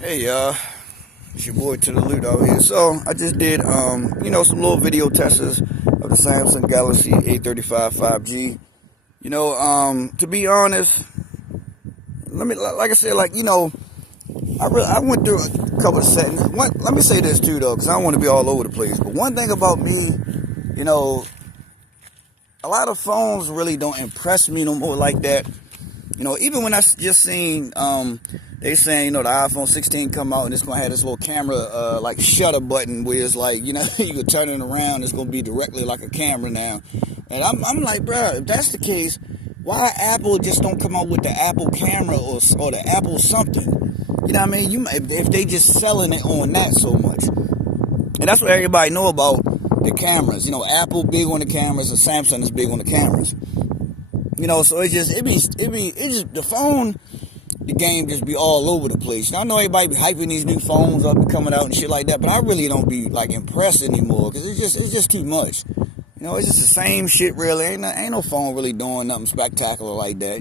Hey y'all, it's your boy to the Lute out here. So I just did some little video tests of the Samsung Galaxy A35 5G. To be honest, like I said, I went through a couple of settings. Let me say this too though, because I don't want to be all over the place. But one thing about me, you know, a lot of phones really don't impress me no more like that. Even when I just seen they saying, the iPhone 16 come out and it's gonna have this little camera like shutter button where it's like, you can turn it around, it's gonna be directly like a camera now. And I'm like, bro, if that's the case, why Apple just don't come out with the Apple camera or the Apple something? You know what I mean? If they just selling it on that so much. And that's what everybody know about the cameras. Apple big on the cameras and Samsung is big on the cameras. So the phone, the game just be all over the place. Now, I know everybody be hyping these new phones up and coming out and shit like that, but I really don't be like impressed anymore because it's just too much. It's just the same shit really. Ain't no phone really doing nothing spectacular like that.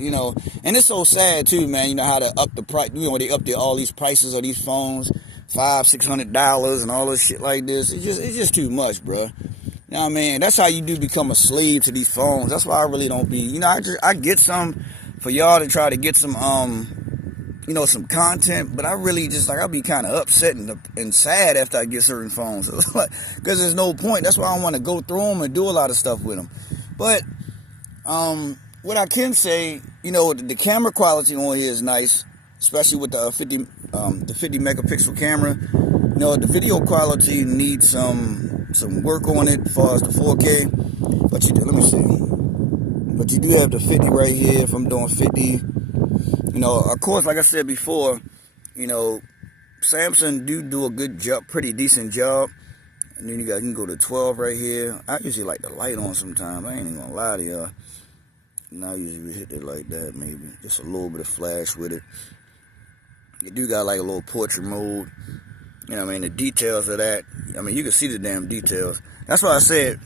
And it's so sad too, man. How to up the price. They up all these prices of these phones, $500-$600 and all this shit like this. It's just too much, bro. You know what I mean? That's how you do become a slave to these phones. That's why I really don't be. I get some for y'all to try to get some some content, but I really just I'll be kind of upset and sad after I get certain phones because there's no point. That's why I don't want to go through them and do a lot of stuff with them. But what I can say, the camera quality on here is nice, especially with the 50 megapixel camera. The video quality needs some work on it as far as the 4K, but let me see. But you do have the 50 right here. If I'm doing 50. Of course, like I said before, Samsung do a good job, pretty decent job. And then you can go to 12 right here. I usually like the light on sometimes. I ain't even gonna lie to y'all. I usually hit it like that, maybe. Just a little bit of flash with it. You do got like a little portrait mode. The details of that. You can see the damn details. That's why I said,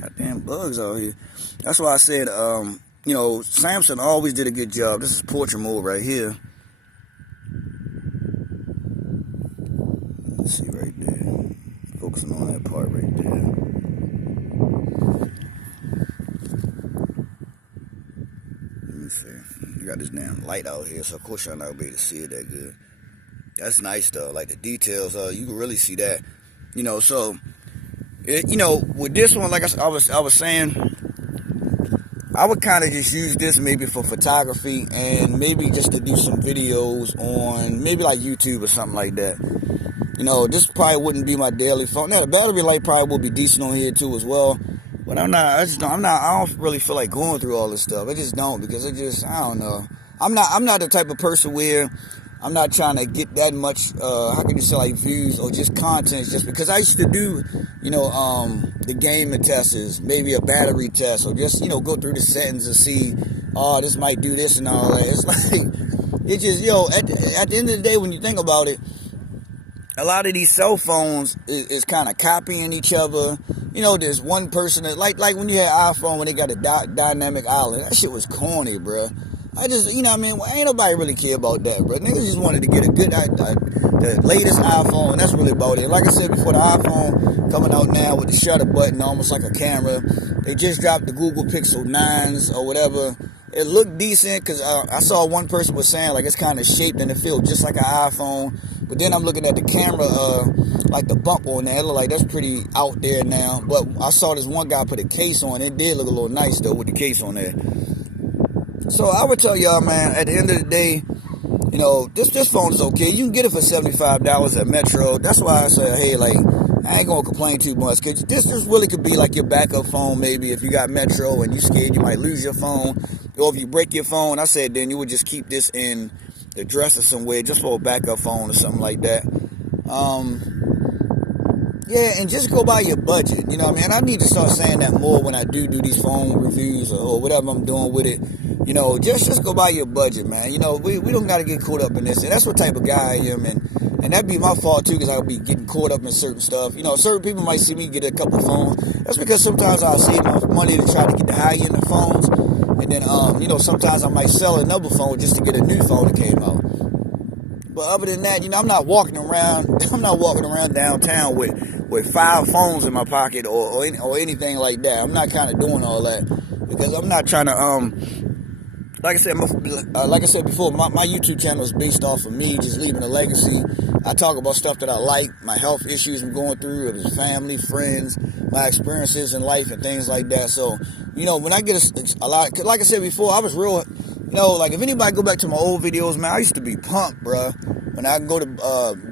goddamn bugs out here. That's why I said, Samsung always did a good job. This is portrait mode right here. Let's see right there. Focusing on that part right there. Let me see. You got this damn light out here, so of course y'all not gonna be able to see it that good. That's nice though. Like the details, you can really see that. With this one, like I was saying, I would kind of just use this maybe for photography and maybe just to do some videos on maybe like YouTube or something like that. This probably wouldn't be my daily phone. Now the battery life probably will be decent on here too as well. But I don't really feel like going through all this stuff. I just don't because I don't know. I'm not the type of person where I'm not trying to get that much, how can you say, like views or just content, just because I used to do, the gaming tests, maybe a battery test, or just, go through the settings and see, oh, this might do this and all that. It's like, it just, at the end of the day, when you think about it, a lot of these cell phones is kind of copying each other. There's one person that, like when you had iPhone, when they got a dynamic island, that shit was corny, bro. I just, ain't nobody really care about that, bro. Niggas just wanted to get a good, the latest iPhone, and that's really about it. Like I said before, the iPhone coming out now with the shutter button, almost like a camera. They just dropped the Google Pixel 9s or whatever. It looked decent, because I saw one person was saying, like, it's kind of shaped and it feels just like an iPhone. But then I'm looking at the camera, like the bump on there. It looked like that's pretty out there now. But I saw this one guy put a case on. It did look a little nice, though, with the case on there. So I would tell y'all, man, at the end of the day, this phone is okay. You can get it for $75 at Metro. That's why I say, hey, like, I ain't gonna complain too much, because this really could be like your backup phone. Maybe if you got Metro and you scared you might lose your phone, or if you break your phone, I said then you would just keep this in the dresser somewhere just for a backup phone or something like that. Yeah, and just go by your budget. I need to start saying that more when I do these phone reviews or whatever I'm doing with it. Just go by your budget, man. We don't got to get caught up in this. And that's what type of guy I am. And that'd be my fault, too, because I'll be getting caught up in certain stuff. Certain people might see me get a couple phones. That's because sometimes I'll save enough money to try to get the high-end phones. And then, sometimes I might sell another phone just to get a new phone that came out. But other than that, I'm not walking around. I'm not walking around downtown with 5 phones in my pocket or anything like that. I'm not kind of doing all that because I'm not trying to like I said before, my YouTube channel is based off of me just leaving a legacy. I talk about stuff that I like, my health issues I'm going through, with family, friends, my experiences in life and things like that. So, when I get a lot, like I said before, I was real, like if anybody go back to my old videos, man, I used to be pumped, bruh. When I go to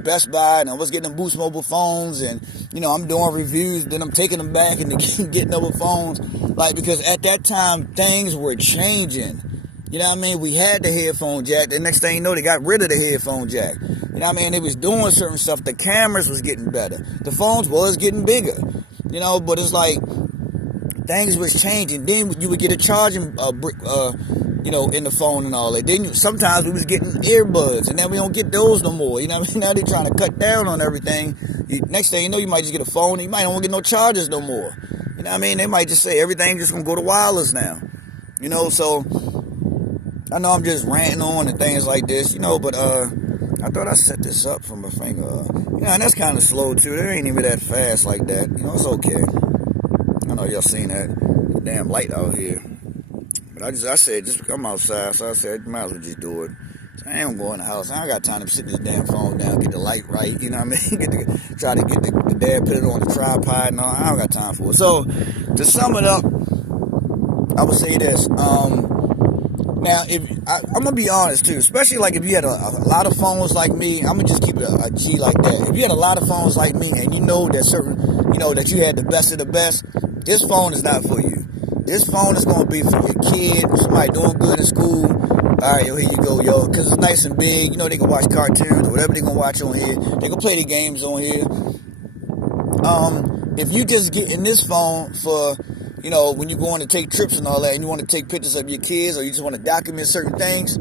Best Buy and I was getting them Boost mobile phones and, I'm doing reviews, then I'm taking them back and getting other phones. Like, because at that time, things were changing. You know what I mean? We had the headphone jack. The next thing you know, they got rid of the headphone jack. You know what I mean? They was doing certain stuff. The cameras was getting better. The phones was getting bigger. But it's like things was changing. Then you would get a charging brick, in the phone and all that. Then sometimes we was getting earbuds, and now we don't get those no more. You know what I mean? Now they're trying to cut down on everything. Next thing you know, you might just get a phone, and you might don't get no chargers no more. You know what I mean? They might just say everything just gonna go to wireless now. So I know I'm just ranting on and things like this, but I thought I set this up from my finger. And that's kind of slow too. It ain't even that fast like that. It's okay. I know y'all seen that damn light out here. But I said, just come outside. So I said, might as well just do it. So I ain't gonna go in the house. I ain't got time to sit this damn phone down, get the light right. You know what I mean? Try to get the dad, put it on the tripod and all. I don't got time for it. So to sum it up, I would say this. Now, I'm going to be honest, too, especially like if you had a lot of phones like me, I'm going to just keep it a G like that. If you had a lot of phones like me and that you had the best of the best, this phone is not for you. This phone is going to be for your kid, somebody doing good in school. All right, here you go, yo, because it's nice and big. They can watch cartoons or whatever they going to watch on here. They can play their games on here. If you just get in this phone for... when you're going to take trips and all that, and you want to take pictures of your kids, or you just want to document certain things,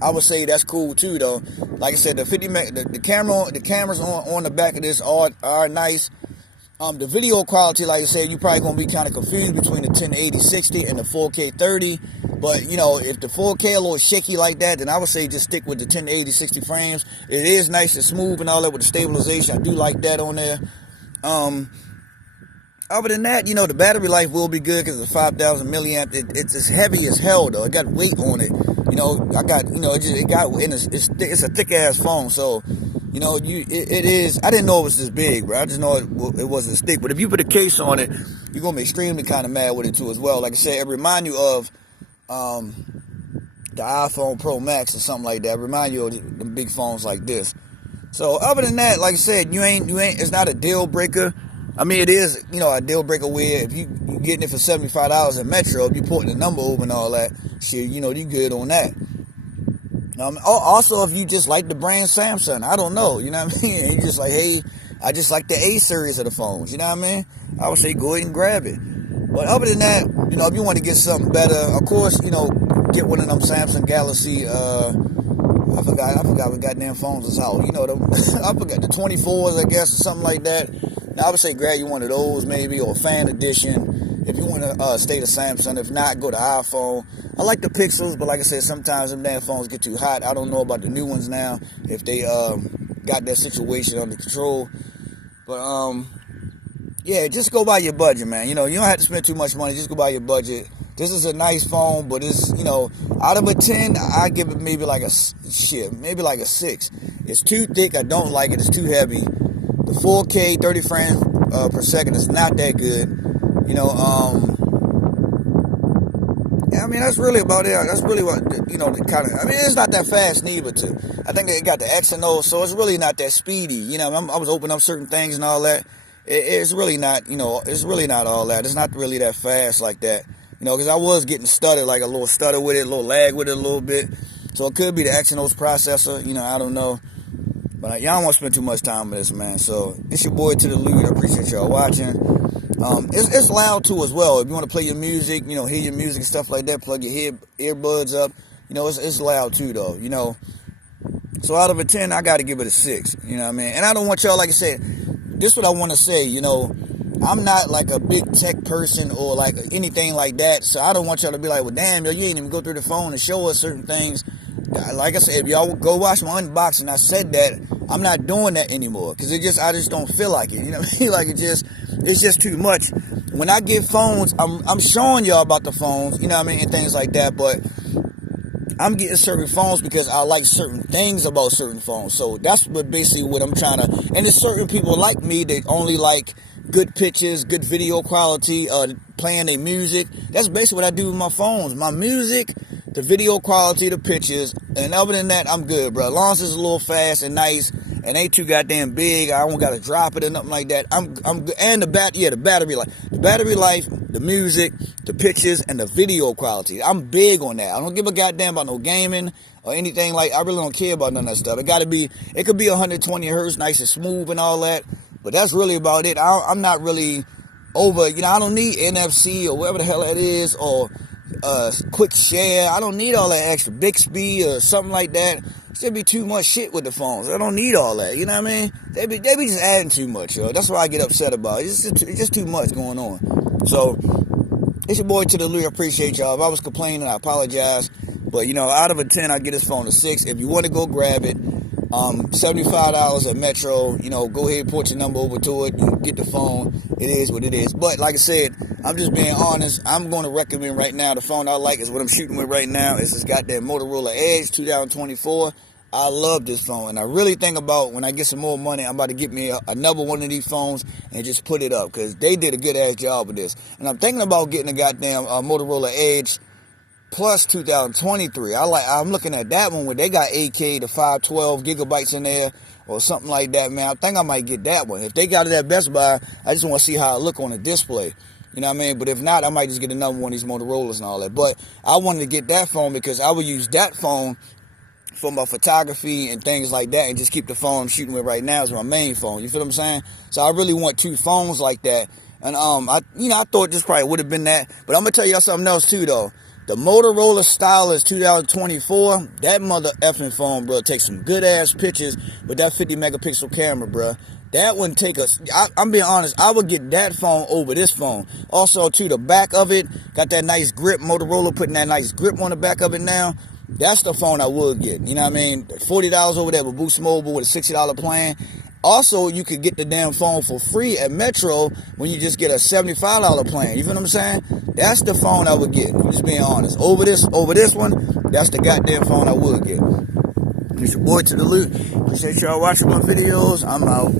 I would say that's cool too, though. Like I said, the cameras on the back of this are nice. The video quality, like I said, you're probably gonna be kind of confused between the 1080-60 and the 4K 30. But if the 4K a little shaky like that, then I would say just stick with the 1080-60 frames. It is nice and smooth and all that with the stabilization. I do like that on there. Other than that, the battery life will be good because it's 5,000 milliamp. It's as heavy as hell, though. It got weight on it. It's a thick ass phone. So, it is. I didn't know it was this big, bro. I just know it wasn't this thick. But if you put a case on it, you're gonna be extremely kind of mad with it too, as well. Like I said, it remind you of the iPhone Pro Max or something like that. It remind you of the big phones like this. So, other than that, like I said, you ain't. It's not a deal breaker. I mean, it is, a deal breaker where if you getting it for $75 in Metro, if you putting the number over and all that, shit, you good on that. Also, if you just like the brand Samsung, I don't know, you know what I mean? And you just like, hey, I just like the A series of the phones, you know what I mean? I would say go ahead and grab it. But other than that, if you want to get something better, of course, get one of them Samsung Galaxy, I forgot what goddamn phones is out. I forgot the 24s, I guess, or something like that. Now, I would say grab you one of those maybe, or fan edition, if you want to stay to Samsung. If not, go to iPhone. I like the Pixels, but like I said, sometimes them damn phones get too hot. I don't know about the new ones now, if they got that situation under control. But, yeah, just go by your budget, man. You don't have to spend too much money. Just go by your budget. This is a nice phone, but it's, out of a 10, I give it maybe like a 6. It's too thick. I don't like it. It's too heavy. The 4K 30 frames per second is not that good. I mean, that's really about it. That's really what, the kind of, I mean, it's not that fast neither, too. I think they got the X and O, so it's really not that speedy. I was opening up certain things and all that. It's really not, it's really not all that. It's not really that fast like that. Because I was getting stuttered, like a little stutter with it, a little lag with it a little bit. So it could be the X and O's processor, I don't know. But y'all don't want to spend too much time with this, man. So it's your boy to the Lute. I appreciate y'all watching. It's loud too as well. If you want to play your music, hear your music and stuff like that, plug your earbuds up. It's loud too though. So out of a 10, I got to give it a 6. You know what I mean? And I don't want y'all, like I said, this is what I want to say. I'm not like a big tech person or like anything like that. So I don't want y'all to be like, well, damn, yo, you ain't even go through the phone and show us certain things. like I said, if y'all go watch my unboxing, I said that I'm not doing that anymore because I just don't feel like it. You know what I mean? Like it's just too much. When I get phones, I'm showing y'all about the phones, you know what I mean, and things like that. But I'm getting certain phones because I like certain things about certain phones. So that's basically what I'm trying to. And there's certain people like me that only like good pictures, good video quality, playing their music. That's basically what I do with my phones. My music, the video quality, the pictures. And other than that, I'm good, bro. As long as it's a little fast and nice and ain't too goddamn big, I don't gotta drop it or nothing like that. I'm good. And the battery life, the music, the pictures, and the video quality. I'm big on that. I don't give a goddamn about no gaming or anything like. I really don't care about none of that stuff. It could be 120 hertz, nice and smooth and all that. But that's really about it. I'm not really over. I don't need NFC or whatever the hell that is, or quick share. I don't need all that extra Bixby or something like that. There'd be too much shit with the phones. I don't need all that. You know what I mean? They be just adding too much, yo. That's why I get upset about it. It's just too much going on. So it's your boy to the Lute. I appreciate y'all. If I was complaining, I apologize. But out of a 10, I get this phone a 6. If you want to go grab it, $75 at Metro. Go ahead, put your number over to it. You get the phone. It is what it is. But like I said, I'm just being honest. I'm going to recommend right now the phone I like is what I'm shooting with right now. It's just got that Motorola Edge 2024. I love this phone, and I really think about when I get some more money, I'm about to get me another one of these phones and just put it up because they did a good ass job with this. And I'm thinking about getting a goddamn Motorola Edge Plus 2023. I'm looking at that one where they got 8K to 512 gigabytes in there or something like that, man. I think I might get that one. If they got it at Best Buy, I just want to see how it look on the display. You know what I mean? But if not, I might just get another one of these Motorola's and all that. But I wanted to get that phone because I would use that phone for my photography and things like that, and just keep the phone I'm shooting with right now as my main phone. You feel what I'm saying? So I really want 2 phones like that. And I thought this probably would have been that. But I'm gonna tell y'all something else too, though. The Motorola Stylus 2024, that mother effing phone, bro, takes some good ass pictures with that 50 megapixel camera, bro. That one take us. I'm being honest. I would get that phone over this phone. Also, too, the back of it got that nice grip. Motorola putting that nice grip on the back of it now. That's the phone I would get. You know what I mean? $40 over there with Boost Mobile with a $60 plan. Also, you could get the damn phone for free at Metro when you just get a $75 plan. You feel what I'm saying? That's the phone I would get. I'm just being honest. Over this one, that's the goddamn phone I would get. It's your boy to the Lute. Appreciate y'all watching my videos. I'm out.